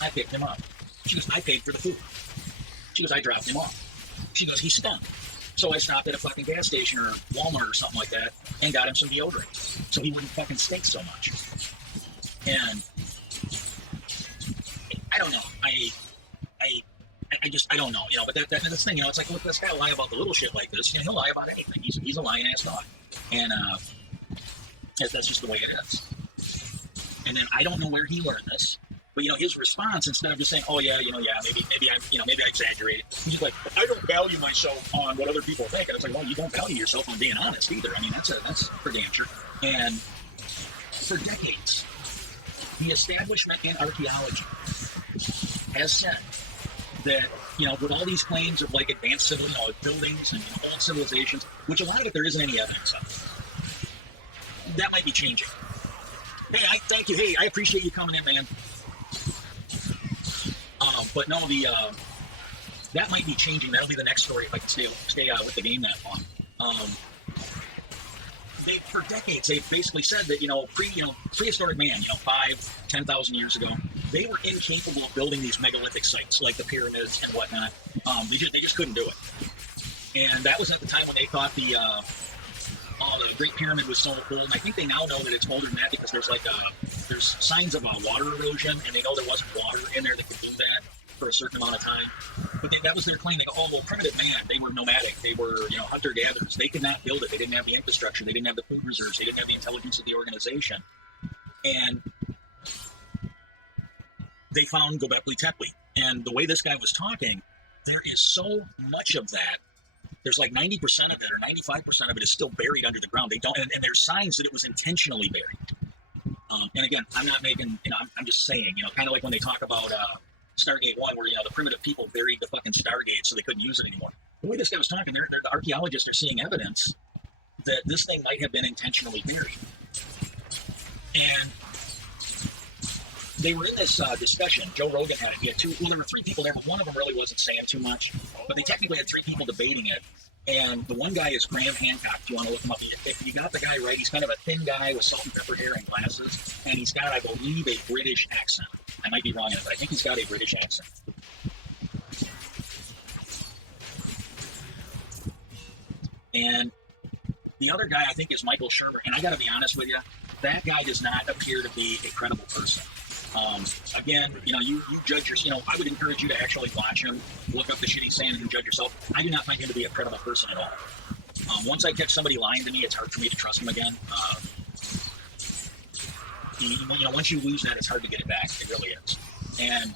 I picked him up. She goes, I paid for the food. She goes, I dropped him off. She goes, he stunk. So I stopped at a fucking gas station or Walmart or something like that and got him some deodorant so he wouldn't fucking stink so much. And I don't know. I don't know. But that's the thing. It's like, look, this guy will lie about the little shit like this. He'll lie about anything. He's a lying ass dog. And that's just the way it is. And then I don't know where he learned this. But his response, instead of just saying, "Oh yeah, maybe I exaggerated," he's like, "I don't value myself on what other people think." And it's like, well, you don't value yourself on being honest either. That's for damn sure. And for decades, the establishment in archaeology has said that with all these claims of like advanced buildings and old civilizations, which a lot of it there isn't any evidence of, that might be changing. Hey, thank you. Hey, I appreciate you coming in, man. But no, that might be changing. That'll be the next story if I can stay with the game that long. For decades, they've basically said that prehistoric man, 5,000-10,000 years ago, they were incapable of building these megalithic sites like the pyramids and whatnot. They just couldn't do it. And that was at the time when they thought the Great Pyramid was so old. And I think they now know that it's older than that, because there's signs of water erosion, and they know there wasn't water in there that could do that for a certain amount of time. But that was their claim. They go, oh, well, primitive man, they were nomadic. They were, hunter-gatherers. They could not build it. They didn't have the infrastructure. They didn't have the food reserves. They didn't have the intelligence of the organization. And they found Göbekli Tepe. And the way this guy was talking, there is so much of that. There's like 90% of it or 95% of it is still buried under the ground. They don't, and there's signs that it was intentionally buried. And again, I'm not making, I'm just saying, kind of like when they talk about Stargate 1, where, the primitive people buried the fucking Stargate so they couldn't use it anymore. The way this guy was talking, the archaeologists are seeing evidence that this thing might have been intentionally buried. And they were in this discussion. Joe Rogan had it. He had there were three people there, but one of them really wasn't saying too much. But they technically had three people debating it. And the one guy is Graham Hancock. If you want to look him up, if you got the guy right, he's kind of a thin guy with salt and pepper hair and glasses. And he's got, I believe, a British accent. I might be wrong in it, but I think he's got a British accent. And the other guy, I think, is Michael Sherber. And I got to be honest with you, that guy does not appear to be a credible person. Again, you judge yourself. I would encourage you to actually watch him, look up the shit he's saying, and judge yourself. I do not find him to be a credible person at all. Once I catch somebody lying to me, it's hard for me to trust him again. Once you lose that, it's hard to get it back. It really is. And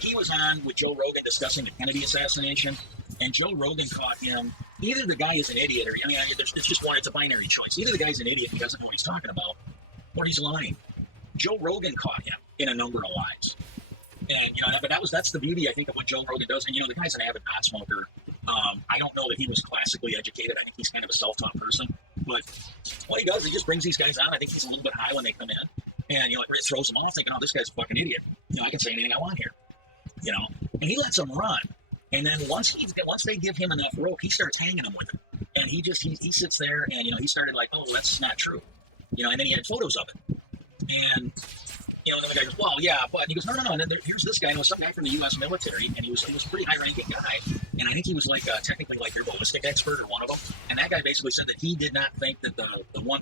he was on with Joe Rogan discussing the Kennedy assassination, and Joe Rogan caught him. Either the guy is an idiot, or it's just one. It's a binary choice. Either the guy's an idiot, he doesn't know what he's talking about, or he's lying. Joe Rogan caught him in a number of lies. And, but that's the beauty, I think, of what Joe Rogan does. And, the guy's an avid pot smoker. I don't know that he was classically educated. I think he's kind of a self-taught person. But what he does, he just brings these guys on. I think he's a little bit high when they come in. And, it throws them off thinking, oh, this guy's a fucking idiot. I can say anything I want here. And he lets them run. And then once they give him enough rope, he starts hanging them with it. And he sits there and, he started like, oh, that's not true. And then he had photos of it. And, then the guy goes, well, yeah, but, and he goes, no. And then here's this guy, some guy from the U.S. military, and he was a pretty high-ranking guy. And I think he was technically their ballistic expert or one of them. And that guy basically said that he did not think that the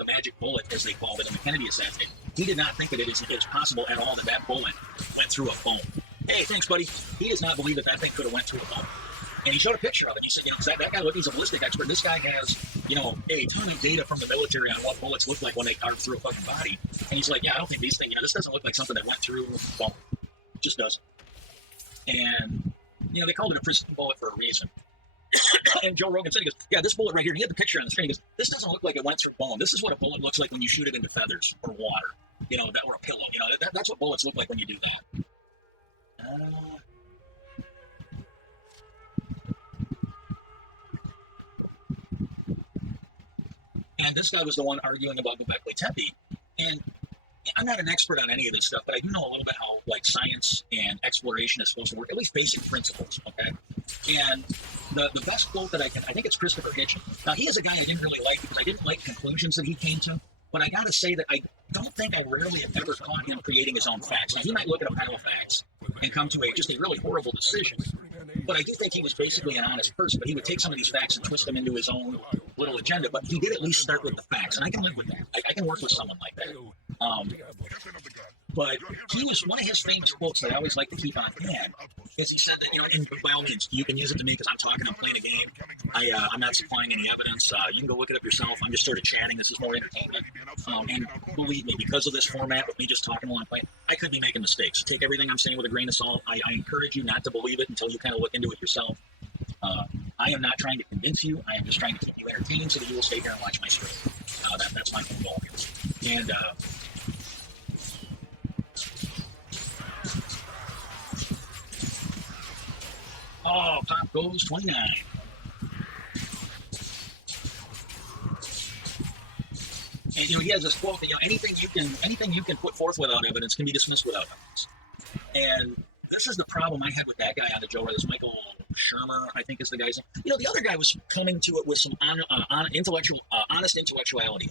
magic bullet, as they called it in the Kennedy assassination, he did not think that it is possible at all that bullet went through a phone. Hey, thanks, buddy. He does not believe that thing could have went through a phone. And he showed a picture of it. He said, that guy, look, he's a ballistic expert. This guy has, a ton of data from the military on what bullets look like when they carve through a fucking body. And he's like, yeah, I don't think these things, this doesn't look like something that went through a phone. It just doesn't. And, they called it a precision bullet for a reason. And Joe Rogan said, he goes, yeah, this bullet right here, and he had the picture on the screen. He goes, this doesn't look like it went through bone. This is what a bullet looks like when you shoot it into feathers or water, or a pillow. That's what bullets look like when you do that. And this guy was the one arguing about Göbekli Tepe. And I'm not an expert on any of this stuff, but I do know a little bit how science and exploration is supposed to work, at least basic principles, okay? And the best quote that I think it's Christopher Hitchens. Now, he is a guy I didn't really like because I didn't like conclusions that he came to, but I got to say that I don't think I rarely have ever caught him creating his own facts. Now, he might look at a pile of facts and come to just a really horrible decision, but I do think he was basically an honest person, but he would take some of these facts and twist them into his own little agenda, but he did at least start with the facts, and I can live with that. I can work with someone like that. But he was, one of his famous quotes that I always like to keep on hand is he said that, and by all means, you can use it to me because I'm talking, I'm playing a game. I'm not supplying any evidence. You can go look it up yourself. I'm just sort of chatting. This is more entertainment. And believe me, because of this format, with me just talking while I'm playing, I could be making mistakes. Take everything I'm saying with a grain of salt. I encourage you not to believe it until you kind of look into it yourself. I am not trying to convince you. I am just trying to keep you entertained so that you will stay here and watch my stream. That's my goal. And Pop goes 29. And he has this quote that anything you can put forth without evidence can be dismissed without evidence. And this is the problem I had with that guy on the Joe Rogan. This Michael Shermer, I think is the guy's name. The other guy was coming to it with some honest intellectuality,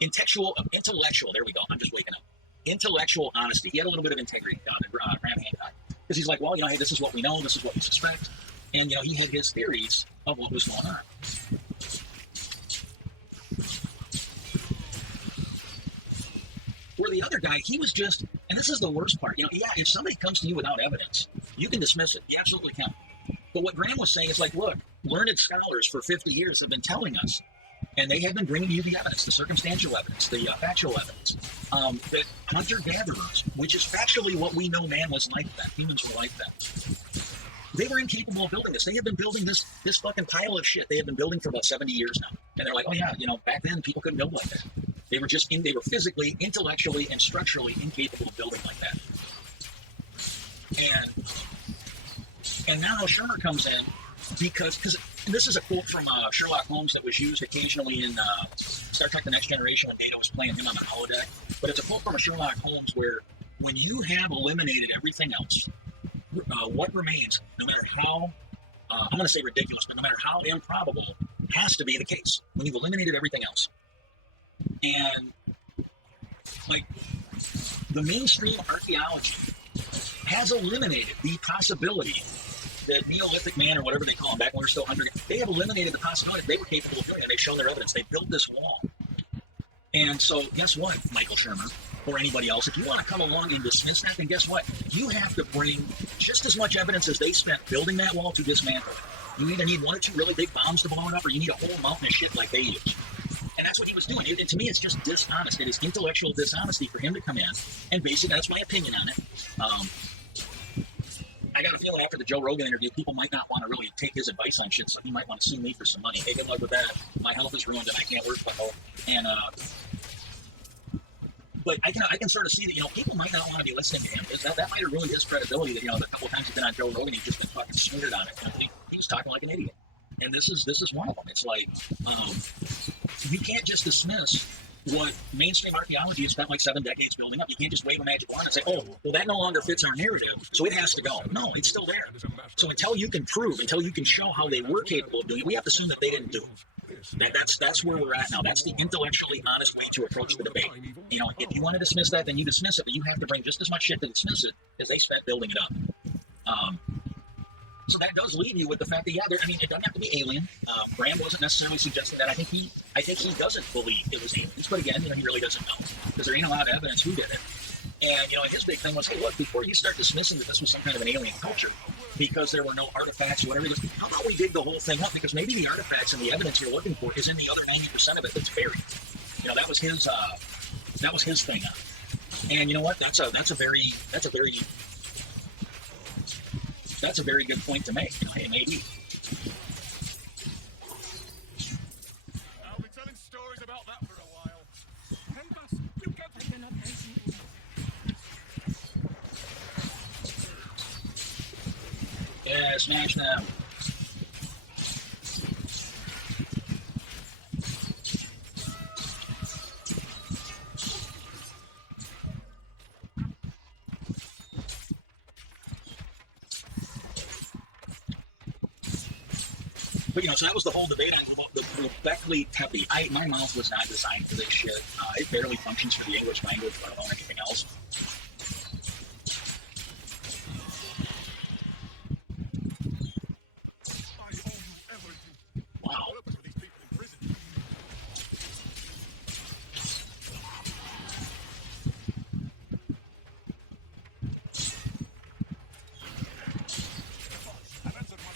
intellectual. There we go. I'm just waking up. Intellectual honesty. He had a little bit of integrity down in Graham Hancock. Because he's like, well, hey, this is what we know, this is what we suspect. And, he had his theories of what was going on. Where the other guy, he was just, And this is the worst part. Yeah, if somebody comes to you without evidence, you can dismiss it. You absolutely can. But what Graham was saying is like, look, learned scholars for 50 years have been telling us, and they have been bringing you the evidence, the circumstantial evidence, the factual evidence, that hunter-gatherers, which is factually what we know man was like then, humans were like then, they were incapable of building this. They have been building this fucking pile of shit. They have been building for about 70 years now. And they're like, oh yeah, back then people couldn't build like that. They were they were physically, intellectually, and structurally incapable of building like that. And now Shermer comes in because this is a quote from Sherlock Holmes that was used occasionally in Star Trek: The Next Generation when Data was playing him on the holodeck. But it's a quote from a Sherlock Holmes where when you have eliminated everything else, what remains, no matter how, I'm going to say ridiculous, but no matter how improbable, has to be the case when you've eliminated everything else. And like the mainstream archaeology has eliminated the possibility that Neolithic man or whatever they call them back when we were still hunter, they have eliminated the possibility they were capable of doing it. They've shown their evidence. They built this wall. And so guess what, Michael Shermer, or anybody else, if you want to come along and dismiss that, then guess what? You have to bring just as much evidence as they spent building that wall to dismantle it. You either need one or two really big bombs to blow it up, or you need a whole mountain of shit like they used. And that's what he was doing. To me, it's just dishonest. It is intellectual dishonesty for him to come in. And basically, that's my opinion on it. I got a feeling after the Joe Rogan interview, people might not want to really take his advice on shit, so he might want to sue me for some money. Hey, good luck with that. My health is ruined and I can't work. And but I can sort of see that, people might not want to be listening to him. That might have ruined his credibility that, the couple of times he's been on Joe Rogan, he's just been fucking smeared on it. He was talking like an idiot. And this is one of them. It's like, you can't just dismiss what mainstream archaeology has spent like 7 decades building up. You can't just wave a magic wand and say, oh, well, that no longer fits our narrative, so it has to go. No, it's still there. So until you can prove, until you can show how they were capable of doing it, we have to assume that they didn't do it. That's where we're at now. That's the intellectually honest way to approach the debate. If you want to dismiss that, then you dismiss it, but you have to bring just as much shit to dismiss it as they spent building it up. So that does leave you with the fact that, it doesn't have to be alien. Graham wasn't necessarily suggesting that. I think he doesn't believe it was aliens, but again, he really doesn't know because there ain't a lot of evidence who did it. And his big thing was, hey, look, before you start dismissing that this was some kind of an alien culture because there were no artifacts or whatever, he goes, how about we dig the whole thing up, because maybe the artifacts and the evidence you're looking for is in the other 90% of it that's buried. That was his thing. And you know what? That's a very good point to make. Maybe. I'll be telling stories about that for a while. Yeah, smash them. But so that was the whole debate on the Beckley Teppy. My mouth was not designed for this shit. It barely functions for the English language, let alone anything else. Wow.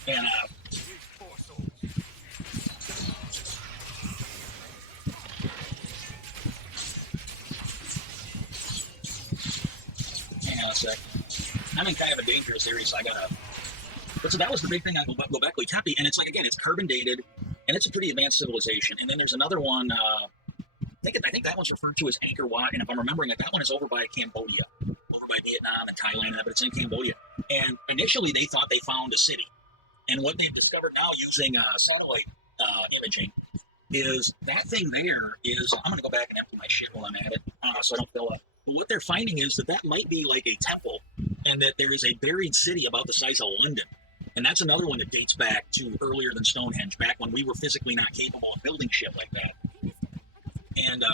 And I'm in kind of a dangerous area, so I gotta. But so that was the big thing on Göbekli Tepe, and it's like, again, it's carbon dated, and it's a pretty advanced civilization. And then there's another one. I think that one's referred to as Angkor Wat, and if I'm remembering it, that one is over by Cambodia, over by Vietnam and Thailand, but it's in Cambodia. And initially, they thought they found a city, and what they've discovered now using satellite imaging is that thing there is. I'm gonna go back and empty my shit while I'm at it, so I don't fill up. But what they're finding is that might be like a temple, and that there is a buried city about the size of London. And that's another one that dates back to earlier than Stonehenge, back when we were physically not capable of building shit like that. And,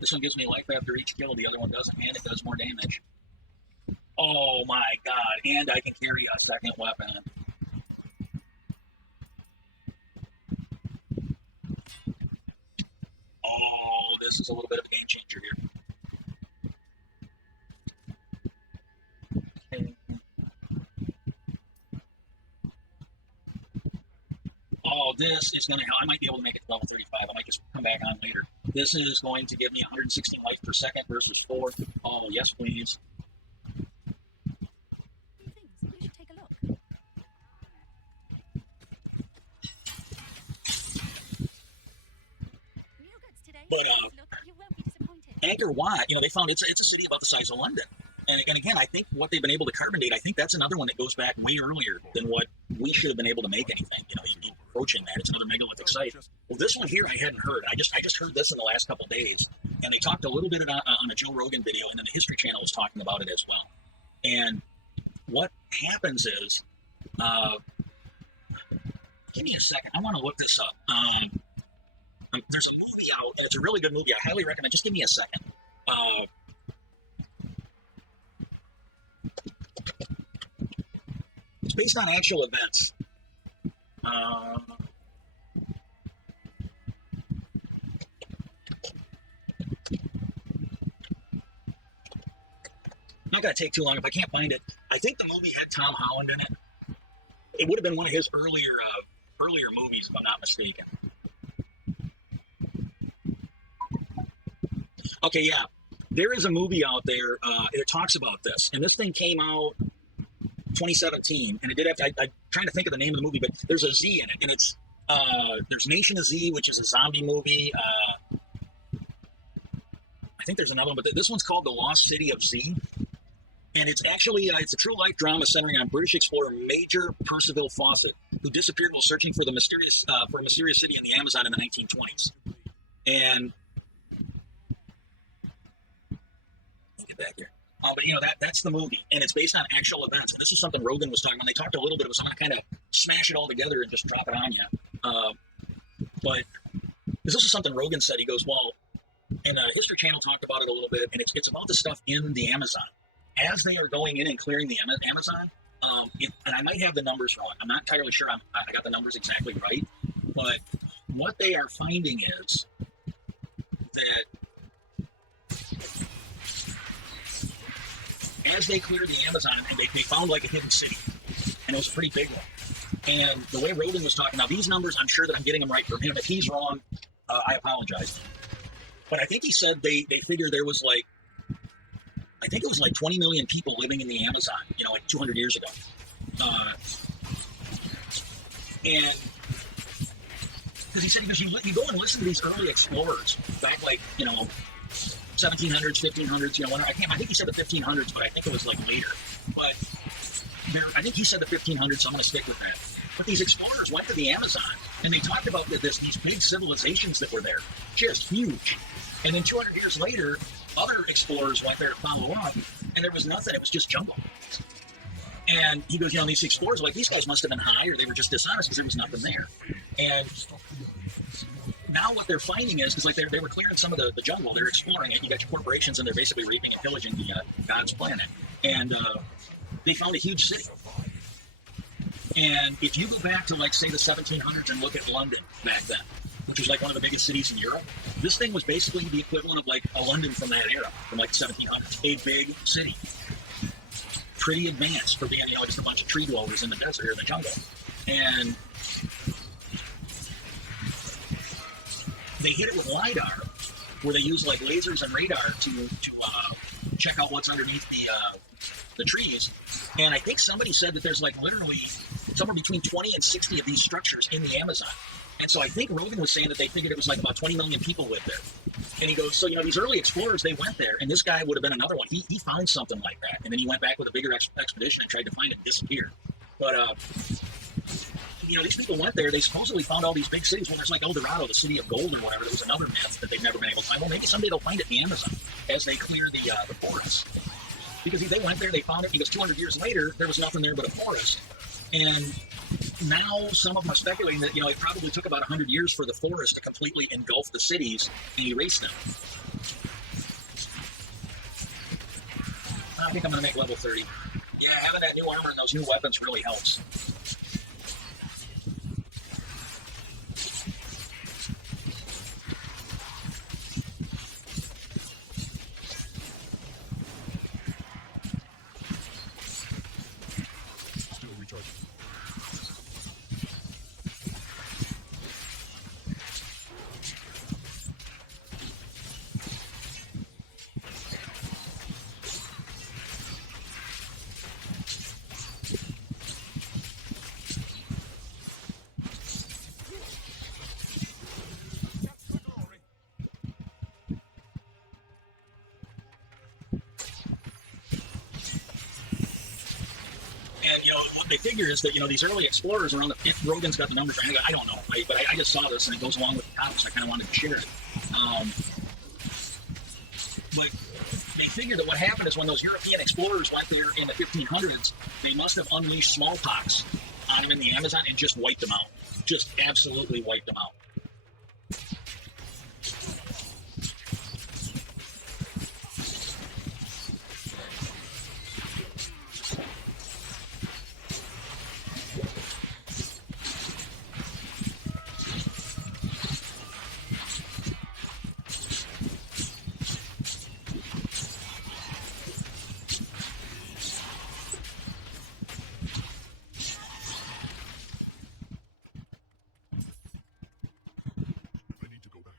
this one gives me life after each kill, the other one doesn't, and it does more damage. Oh my god, and I can carry a second weapon. this is a little bit of a game changer here. Okay. Oh, this is going to help. I might be able to make it to level 35. I might just come back on later. This is going to give me 116 life per second versus 4. Oh, yes, please. New things. You should take a look. New goods today. But, Please look. You won't be disappointed. Angkor Wat, they found it's a city about the size of London. And again, I think what they've been able to carbon date, I think that's another one that goes back way earlier than what we should have been able to make anything. You approaching that. It's another megalithic site. Well, this one here I hadn't heard. I just heard this in the last couple of days. And they talked a little bit on a Joe Rogan video, and then the History Channel was talking about it as well. And what happens is, give me a second. I want to look this up. There's a movie out, and it's a really good movie. I highly recommend. Just give me a second. It's based on actual events. Not gonna take too long if I can't find it. I think the movie had Tom Holland in it. It would have been one of his earlier movies, if I'm not mistaken. Okay, yeah, there is a movie out there. It talks about this, and this thing came out 2017, and it did have. I'm trying to think of the name of the movie, but there's a Z in it, and it's there's Nation of Z, which is a zombie movie. I think there's another one, but this one's called The Lost City of Z. And it's actually, it's a true life drama centering on British explorer Major Percival Fawcett, who disappeared while searching for a mysterious city in the Amazon in the 1920s. And, let me get back here. But that's the movie, and it's based on actual events. And this is something Rogan was talking about. They talked a little bit about, so I'm going to kind of smash it all together and just drop it on you. But this is something Rogan said. He goes, well, and History Channel talked about it a little bit, and it's about the stuff in the Amazon. As they are going in and clearing the Amazon, and I might have the numbers wrong. I'm not entirely sure I got the numbers exactly right, but what they are finding is that as they clear the Amazon, and they found like a hidden city, and it was a pretty big one. And the way Rogan was talking, now these numbers, I'm sure that I'm getting them right from him. If he's wrong, I apologize. But I think he said they figured there was like, I think it was like 20 million people living in the Amazon, like 200 years ago. And because he said, you go and listen to these early explorers back like, 1700s, 1500s, I think he said the 1500s, but I think it was like later. But I think he said the 1500s, so I'm going to stick with that. But these explorers went to the Amazon, and they talked about these big civilizations that were there, just huge. And then 200 years later, other explorers went there to follow up, and there was nothing. It was just jungle. And he goes, these explorers, like, these guys must have been high, or they were just dishonest because there was nothing there. And now what they're finding is, because like they were clearing some of the jungle, they're exploring it. You got your corporations, and they're basically raping and pillaging the God's planet. And they found a huge city. And if you go back to, like, say, the 1700s and look at London back then, which was like one of the biggest cities in Europe, this thing was basically the equivalent of like a London from that era, from like the 1700s. A big city. Pretty advanced for being, just a bunch of tree dwellers in the desert or the jungle. And they hit it with LiDAR, where they use like lasers and radar to check out what's underneath the trees. And I think somebody said that there's like literally somewhere between 20 and 60 of these structures in the Amazon. And so I think Rogan was saying that they figured it was like about 20 million people lived there. And he goes, so, these early explorers, they went there, and this guy would have been another one. He found something like that, and then he went back with a bigger expedition and tried to find it and disappeared. But, these people went there, they supposedly found all these big cities. Well, there's like El Dorado, the city of gold or whatever. There was another myth that they've never been able to find. Well, maybe someday they'll find it in the Amazon as they clear the forests. Because they went there, they found it, because 200 years later, there was nothing there but a forest. And now some of them are speculating that, it probably took about 100 years for the forest to completely engulf the cities and erase them. I think I'm going to make level 30. Yeah, having that new armor and those new weapons really helps. they figure is that, you know, these early explorers around the, if Rogan's got the numbers right, I don't know, right? But I just saw this and it goes along with the topic, so I kind of wanted to share it. But they figured that what happened is when those European explorers went there in the 1500s, they must have unleashed smallpox on them in the Amazon and just wiped them out. Just absolutely wiped them out. I need to go back.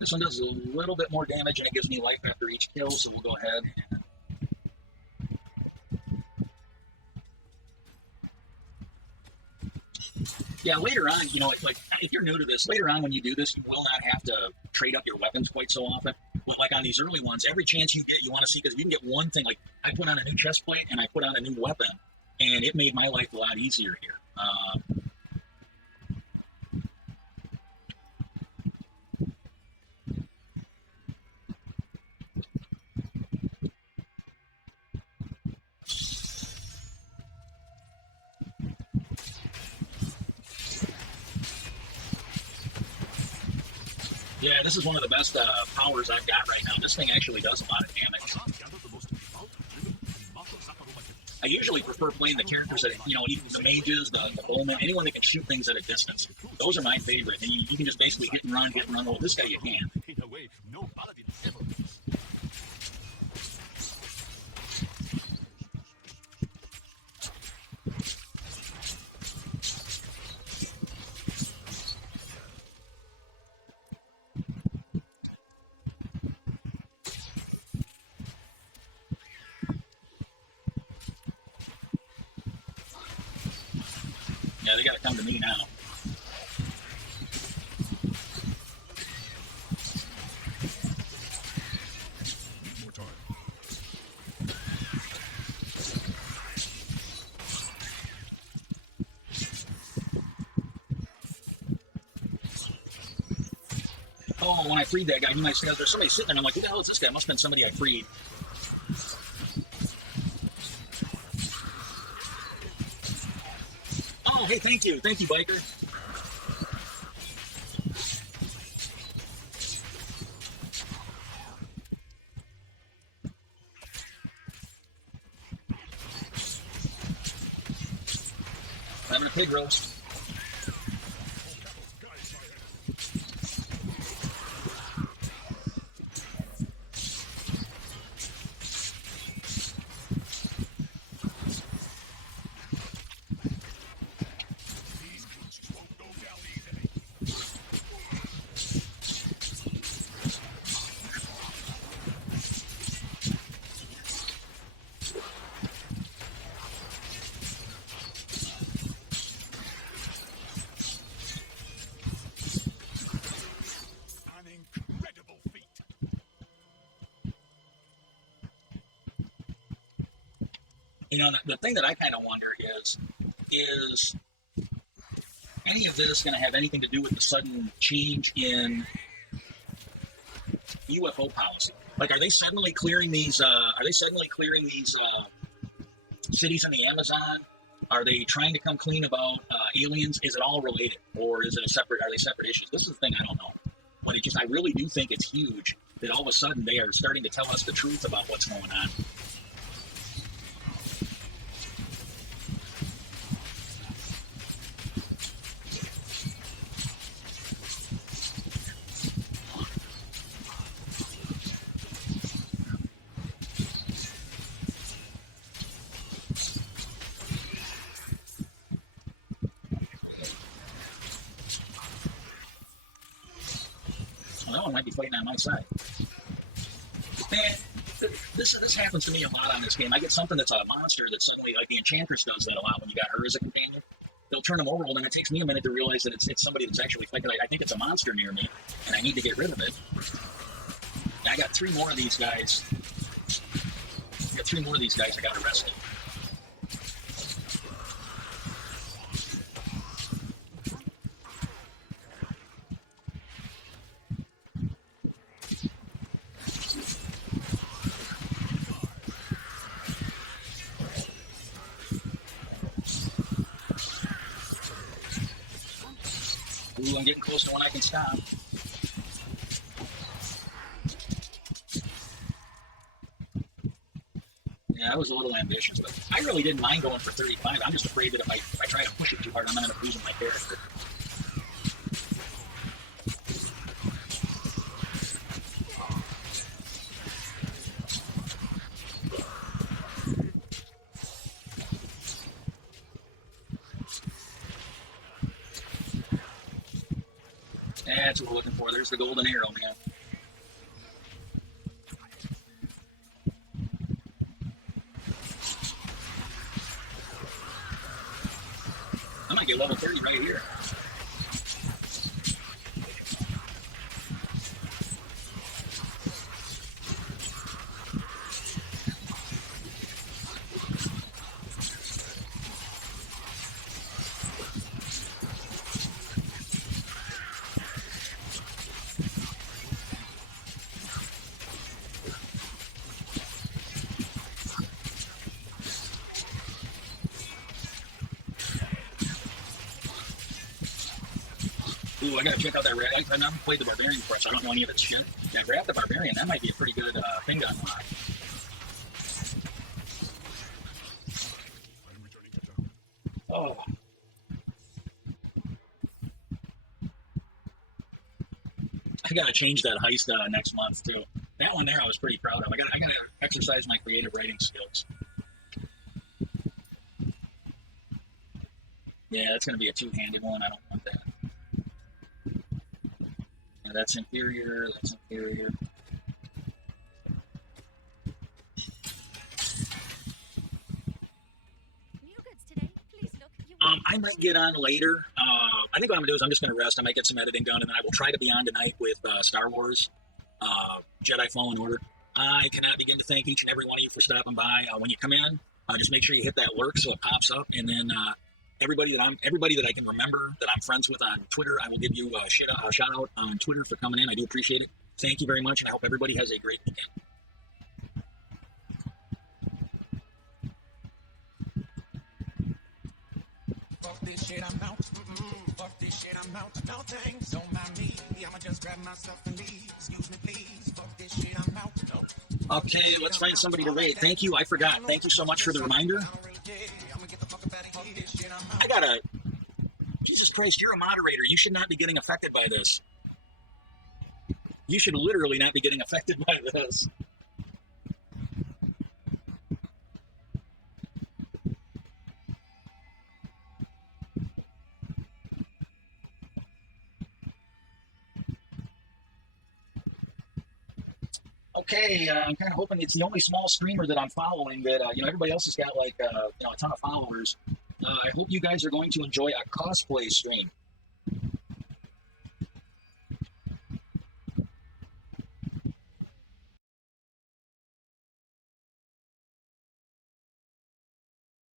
This one does a little bit more damage and it gives me life after each kill, so we'll go ahead and yeah, later on, you know, like if you're new to this, later on when you do this, you will not have to trade up your weapons quite so often. But like on these early ones, every chance you get, you want to see, because you can get one thing. Like I put on a new chest plate and I put on a new weapon, and it made my life a lot easier here. Yeah, this is one of the best powers I've got right now. This thing actually does a lot of damage. I usually prefer playing the characters that, you know, even the mages, the bowmen, anyone that can shoot things at a distance. Those are my favorite. And you can just basically hit and run. Well, this guy you can. In a way, no paladin ever. Yeah, they gotta come to me now. More time. Oh, when I freed that guy, you might say, there's somebody sitting there, and I'm like, who the hell is this guy? It must have been somebody I freed. Oh, hey, thank you, biker. Having a pig roast. You know, the thing that I kind of wonder is any of this going to have anything to do with the sudden change in UFO policy? Like, are they suddenly clearing these? Cities in the Amazon? Are they trying to come clean about aliens? Is it all related, or is it a separate? Are they separate issues? This is the thing I don't know. But I really do think it's huge that all of a sudden they are starting to tell us the truth about what's going on. Well, that one might be fighting on my side. Man, this happens to me a lot on this game. I get something that's a monster that's suddenly, like the Enchantress does that a lot when you got her as a companion. they'll turn them over. Well, then it takes me a minute to realize that it's somebody that's actually fighting. I think it's a monster near me, and I need to get rid of it. And I got 3 more of these guys. I got 3 more of these guys I got arrested. Ooh, I'm getting close to when I can stop. Yeah, I was a little ambitious, but I really didn't mind going for 35. I'm just afraid that if I try to push it too hard, I'm going to end up losing my character. That's what we're looking for. There's the golden arrow, man. I might get level 30 right here. Ooh, I gotta check out that red. I've never played the Barbarian before, so I don't know any of its shit. Yeah, grab the Barbarian. That might be a pretty good thing to unlock. Oh. I gotta change that heist next month too. That one there, I was pretty proud of. I gotta exercise my creative writing skills. Yeah, that's gonna be a 2-handed one. I don't want that. Yeah, that's inferior. That's inferior. New goods today. Please look. I might get on later. I think what I'm gonna do is I'm just gonna rest. I might get some editing done, and then I will try to be on tonight with Star Wars, Jedi Fallen Order. I cannot begin to thank each and every one of you for stopping by. When you come in, just make sure you hit that lurk so it pops up, and then everybody that I can remember that I'm friends with on Twitter, I will give you a shout out on Twitter for coming in. I do appreciate it. Thank you very much, and I hope everybody has a great weekend. Fuck this shit, I'm out. Fuck this shit, I'm out. No thanks, don't mind me. I'ma just grab myself and leave. Excuse me, please. Fuck this shit, I'm out. Nope. Okay, let's find somebody to rate. Thank you. I forgot. Thank you so much for the reminder. I gotta. Jesus Christ, you're a moderator. You should not be getting affected by this. You should literally not be getting affected by this. Okay, I'm kind of hoping it's the only small streamer that I'm following that, everybody else has got like, a ton of followers. I hope you guys are going to enjoy a cosplay stream.